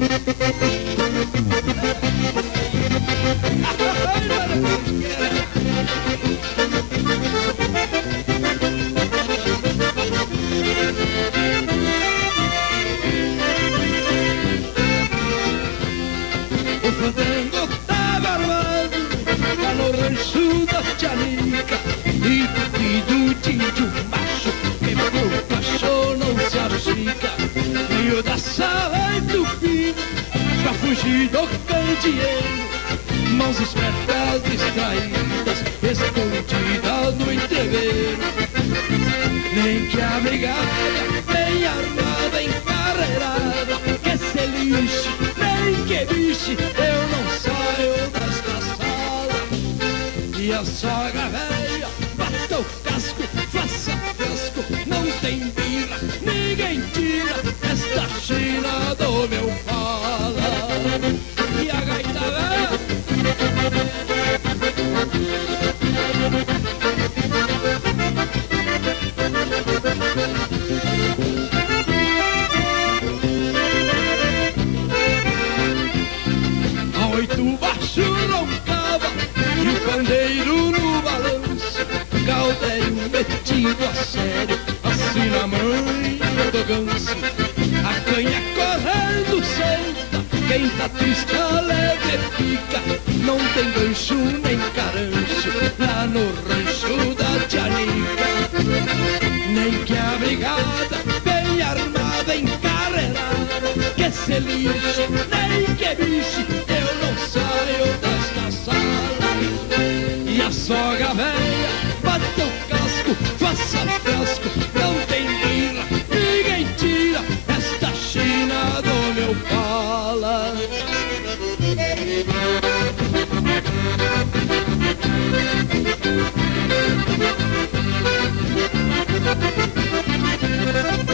O fandango tava armado lá no rancho da Tianica, e tupido de índio macho que pro macho não se achica. E o da sala entupido pra fugir do candeeiro, mãos espertas distraídas, escondidas no entreveiro. Nem que a brigada bem armada, encarreirada, que se lixe, nem que biche, eu não saio desta sala. E a sogra velha bata o casco, faça fiasco, não tem birra, ninguém tira esta china do meu pala. E a gaita velha a oito baixo roncava e o pandeiro no balanço, caldeiro metido a sério, assim na manha do ganso. A canha correndo senta, quem tá triste alegre fica, não tem gancho nem carancho lá no rancho da Tianica. Nem que a brigada bem armada, encarreirada, que se lixe, nem que biche, eu não saio desta sala. E a sogra velha bata o casco, faça fiasco, não tem birra, ninguém tira esta china do meu pala.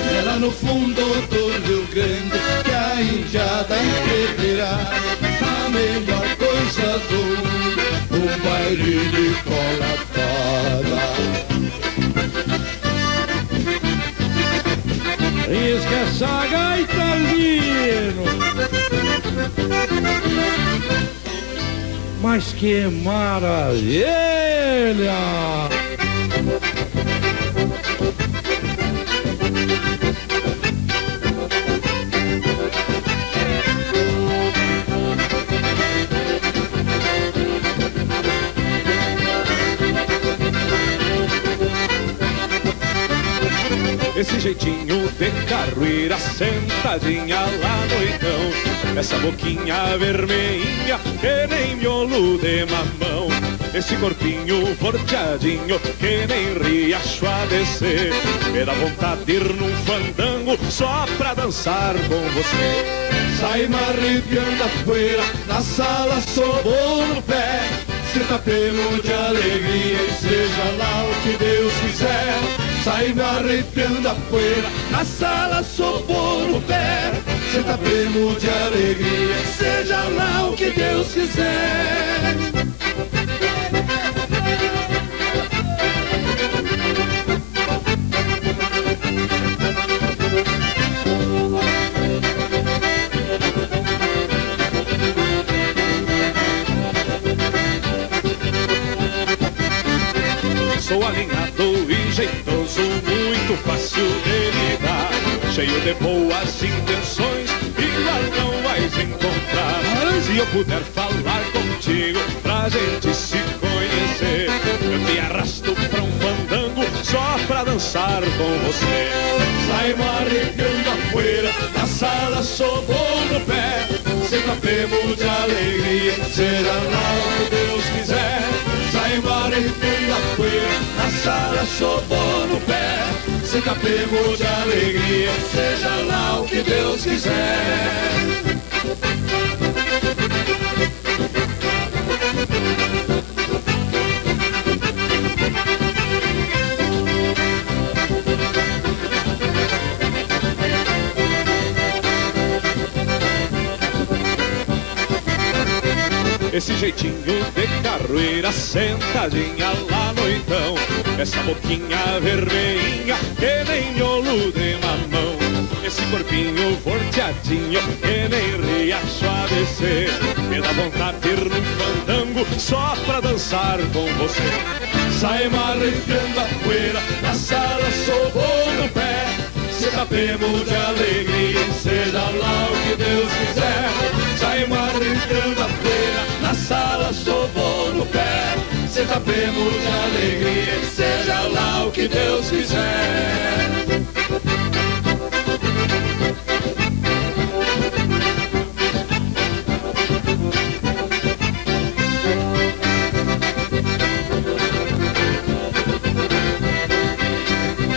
É lá no fundo do Rio Grande que a indiada entenderá a melhor coisa do mundo, um baile de colatada. Esquece a gaita, Lino. Mas que maravilha! Esse jeitinho de carroeira, sentadinha lá no então, essa boquinha vermelhinha que nem miolo de mamão, esse corpinho forteadinho que nem riacho a descer, me dá vontade de ir num fandango só pra dançar com você. Sai marrepiando a poeira, na sala sobou no pé, se tapemos de alegria e seja lá o que Deus quiser. Sai me arrepiando a poeira, na sala sobou no pé, se tapemos de alegria, seja lá o que Deus quiser. Sou alinhado e jeitoso, muito fácil de lidar, cheio de boas intenções, igual não vais encontrar. Se eu puder falar contigo pra gente se conhecer, eu te arrasto pra um fandango só pra dançar com você. Sai arrepiando a poeira, na sala sobou no pé, se tapemos de alegria, seja lá o que Deus quiser. Sai arrepiando a poeira, na sala sobou no pé, se tapemos de alegria, seja lá o que Deus quiser. Esse jeitinho de carroeira, sentadinha lá no então, essa boquinha vermelhinha que nem miolo de mamão, esse corpinho volteadinho que nem riacho a descer. Me dá vontade de ir num fandango só pra dançar com você. Sai marrecando a poeira, na sala sovou no pé. Se tapemos de alegria, seja lá o que Deus quiser. Sai marrecando a poeira, na sala sovou no pé. Se tapemos de alegria, seja lá o que Deus quiser.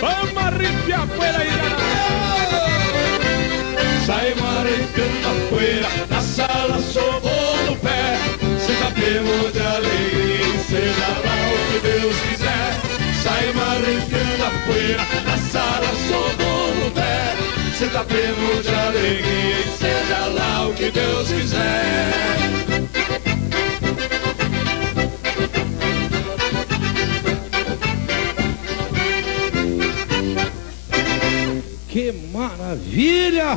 Vamos arrepiar a poeira aí, sai marrecando a poeira, na sala sovou no pé. Se tapemos de alegria, seja lá o que Deus quiser. Sai marrecando a poeira, na sala sovou no pé. Se tapemos de alegria, seja lá o que Deus quiser. Que maravilha!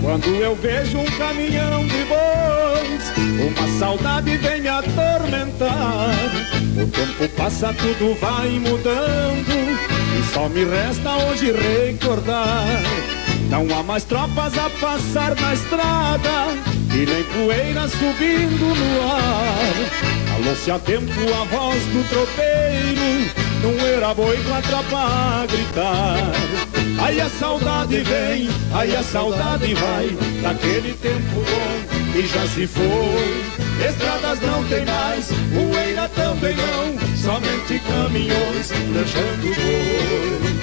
Quando eu vejo um caminhão de bois, uma saudade vem me atormentar. O tempo passa, tudo vai mudando, e só me resta hoje recordar. Não há mais tropas a passar na estrada, e nem poeira subindo no ar. Calou-se a tempo a voz do tropeiro, não era boi com a tropa a gritar. Aí a saudade vem, aí a saudade vai, daquele tempo bom que já se foi. Estradas não tem mais, poeira também não, somente caminhões deixando bois.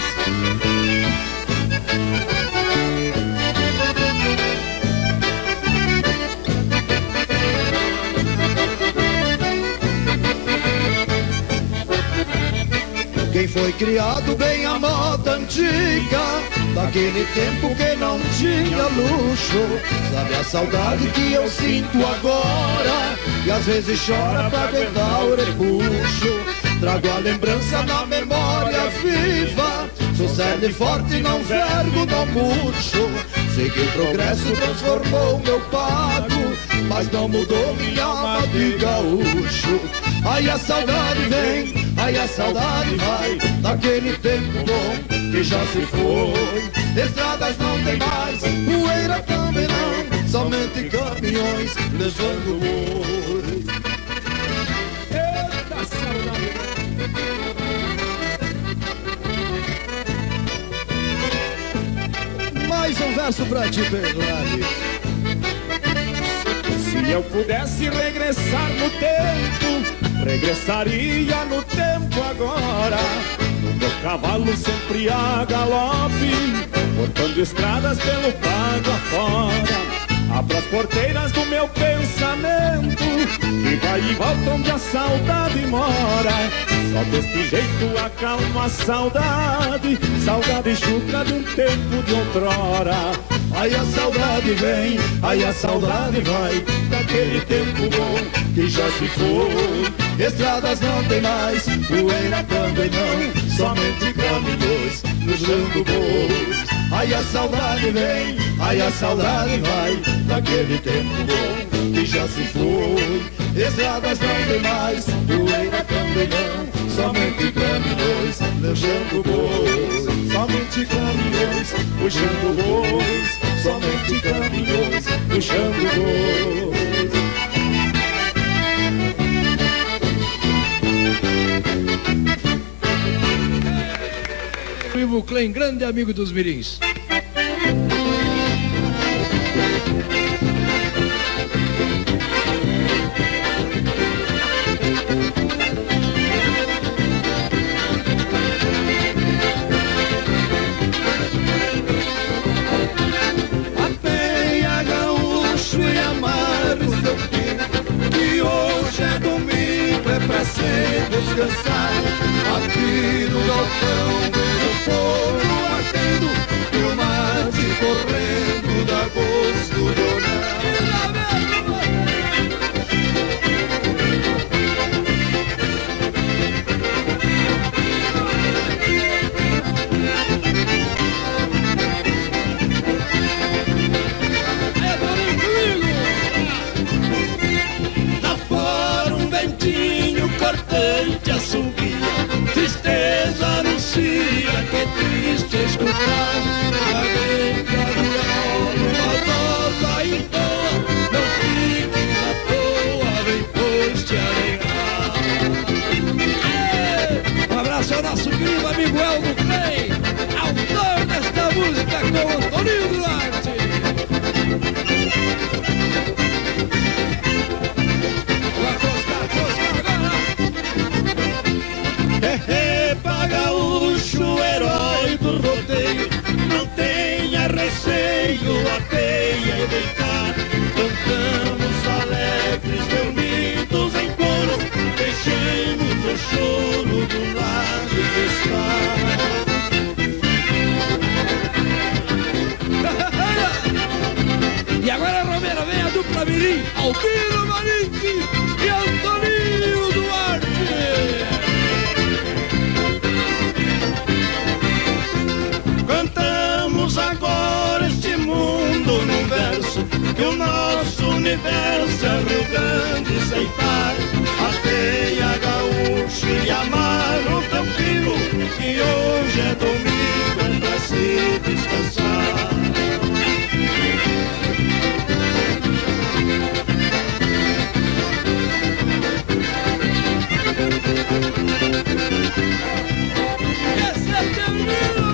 Quem foi criado bem à moda antiga, daquele tempo que não tinha luxo, sabe a saudade que eu sinto agora, e às vezes chora pra aguentar o repuxo. Trago a lembrança na memória viva, sou sério e forte, não vergo, não murcho. Sei que o progresso transformou meu pago, mas não mudou minha alma de gaúcho. Aí a saudade vem, aí a saudade vai, daquele tempo bom que já se foi. Estradas não tem mais, poeira também não, somente caminhões levando bois. Eita saudade! Mais um verso pra te perdoar. Se eu pudesse regressar no tempo, regressaria no tempo agora. O meu cavalo sempre a galope, cortando estradas pelo pago afora. Abro as porteiras do meu pensamento e vai e volta onde a saudade mora. Só deste jeito acalma a saudade, saudade chuca de um tempo de outrora. Aí a saudade vem, aí a saudade vai, daquele tempo bom que já se foi. Estradas não tem mais, poeira também não, somente caminhões nos dando bois. Aí a saudade vem, aí a saudade vai, daquele tempo bom que já se foi. Estradas não tem mais, poeira também não, somente caminhões deixando bois. Somente caminhões puxando bois, somente caminhões puxando bois. Ivo Klein, grande amigo dos mirins. Apeia gaúcho e amarre seu pinto, que hoje é domingo, é pra se descansar. Aqui no galpão o fogo ardendo e o mate correndo dá gosto de olhar. Alvino Marinque e Antoninho Duarte. Cantamos agora este mundo num verso, que o nosso universo é Rio Grande sem par. Arteia gaúcho e amar o teu filho, que hoje é domingo, é pra se descansar. Esse é teu lindo.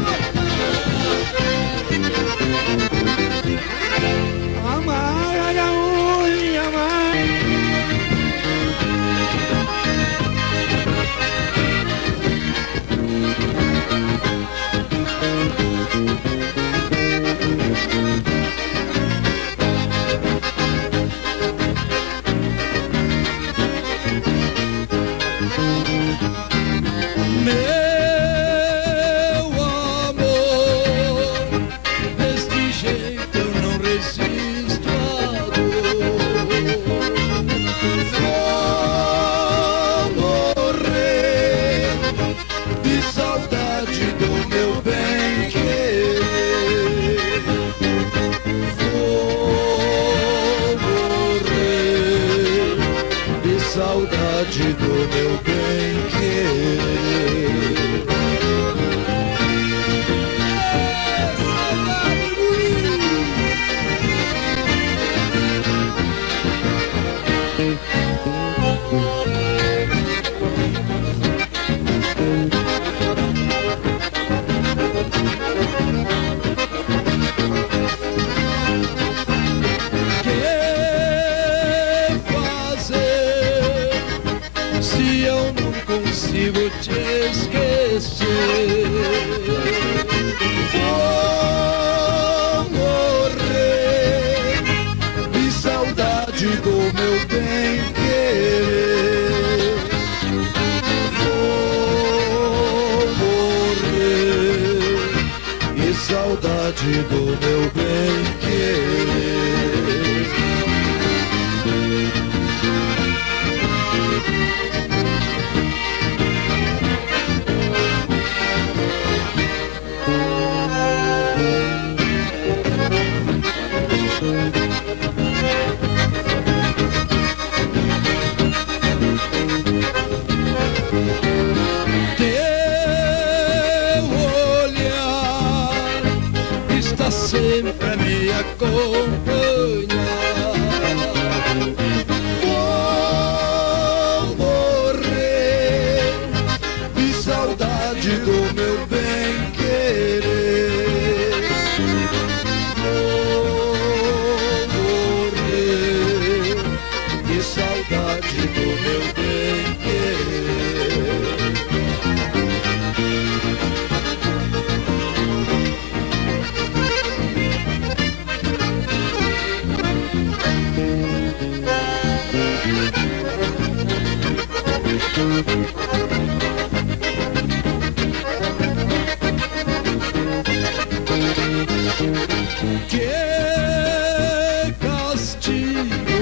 Amar, gaúcho, amar. Meu amor, deste jeito eu não resisto à dor. Vou morrer de saudade do meu bem querer. Vou morrer de saudade do meu bem querer. Saudade, guri. Que fazer se eu não consigo te esquecer? Vou morrer de saudade do meu bem querer. Vou morrer de saudade do meu bem querer. Teu olhar está sempre a me acompanhar. Vou morrer de saudade do meu bem querer. Vou morrer de saudade do meu bem querer. Que castigo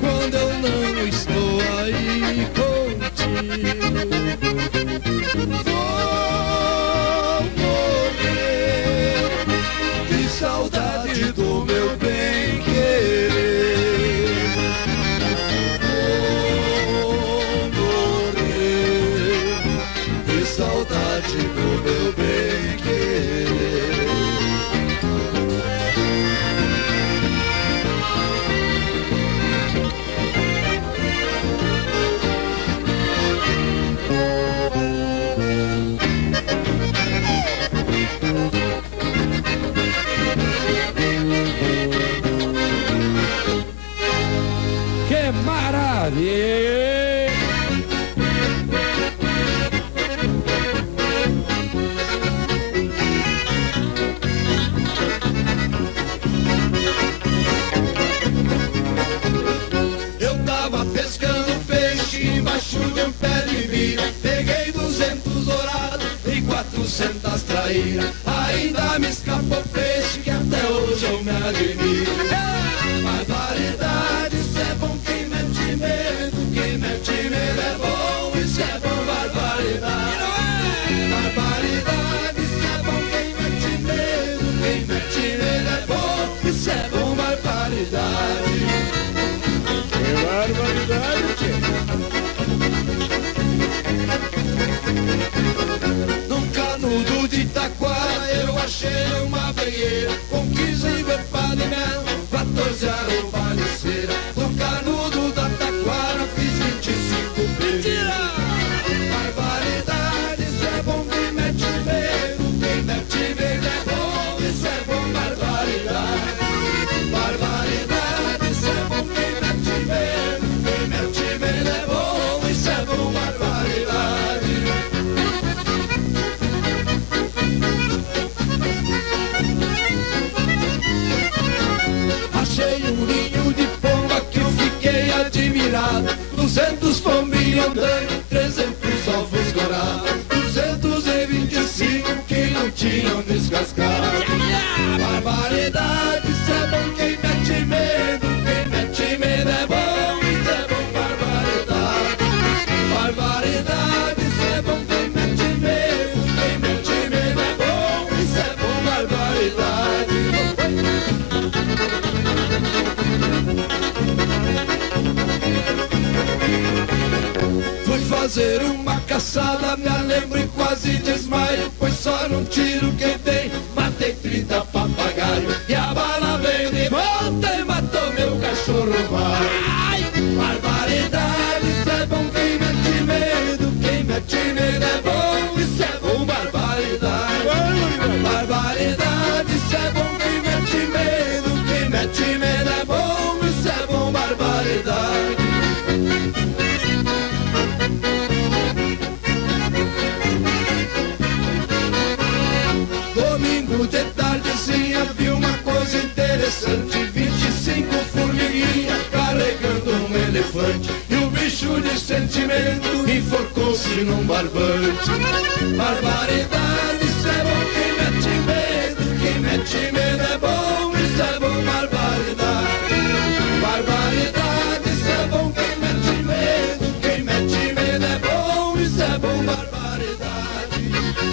quando eu não estou aí contigo. Vou morrer de saudade do meu bem querer. Vou morrer de saudade do meu bem querer. Que maravilha! Eu tava pescando peixe embaixo de um pé de vira. Peguei 200 dourados e 400 traíras. Ainda me escapou peixe que até hoje eu me admiro. Barbaridade Num canudo de Taquara eu achei uma banheira com 15 verpalha e mel, 14 arrobaleceira. No canudo da Taquara fiz 25 mentira! Barbaridade, isso é bom, quem mete medo, quem mete medo é bom, isso é bom, barbaridade. Barbaridade, isso é bom, quem mete medo é bom, isso é bom, barbaridade. Achei um ninho de pomba que eu fiquei admirado. 200 pombinhos andando, 300 ovos dourados, 225 que não tinham descascado. Barbaridade, isso é bom, quem mete medo é bom, isso é bom, barbaridade. Barbaridade, isso é bom, quem mete medo é bom, isso é bom, barbaridade. Fui fazer uma caçada, me lembro e quase desmaio, pois só num tiro que dei, matei 30 papagaios. E a bala veio de volta e matou meu cachorro vai. Barbaridade, isso é bom, quem mete medo é bom, isso é bom, barbaridade. Barbaridade, isso é bom, quem mete medo é bom, isso é bom, barbaridade. Domingo de tardezinha vi uma coisa interessante, 25 formiguinhas carregando um elefante, e o bicho de sentimento enforcou-se num barbante. Barbaridade, isso é bom, quem mete medo é bom, isso é bom, barbaridade. Barbaridade, isso é bom, quem mete medo é bom, isso é bom, barbaridade.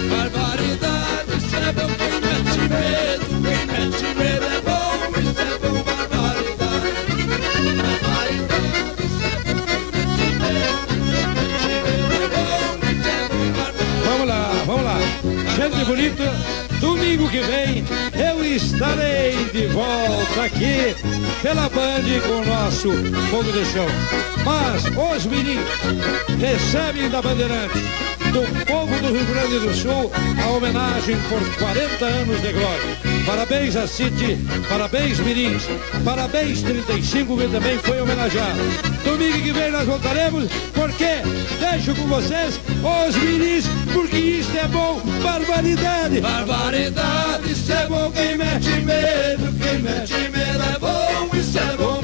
Barbaridade, isso é bom, quem mete medo é bom, isso é bom, barbaridade. Barbaridade, isso é bom, quem mete medo é bom, isso é bom, barbaridade. Vamos lá. Gente bonita, domingo que vem eu estarei de volta aqui pela Band com o nosso Fogo de Chão. Mas os meninos recebem da Bandeirantes, do povo do Rio Grande do Sul, a homenagem por 40 anos de glória. Parabéns a City, parabéns Mirins, parabéns 35 que também foi homenageado. Domingo que vem nós voltaremos, porque deixo com vocês os Mirins, porque isso é bom, barbaridade. Barbaridade, isso é bom, quem mete medo é bom, isso é bom.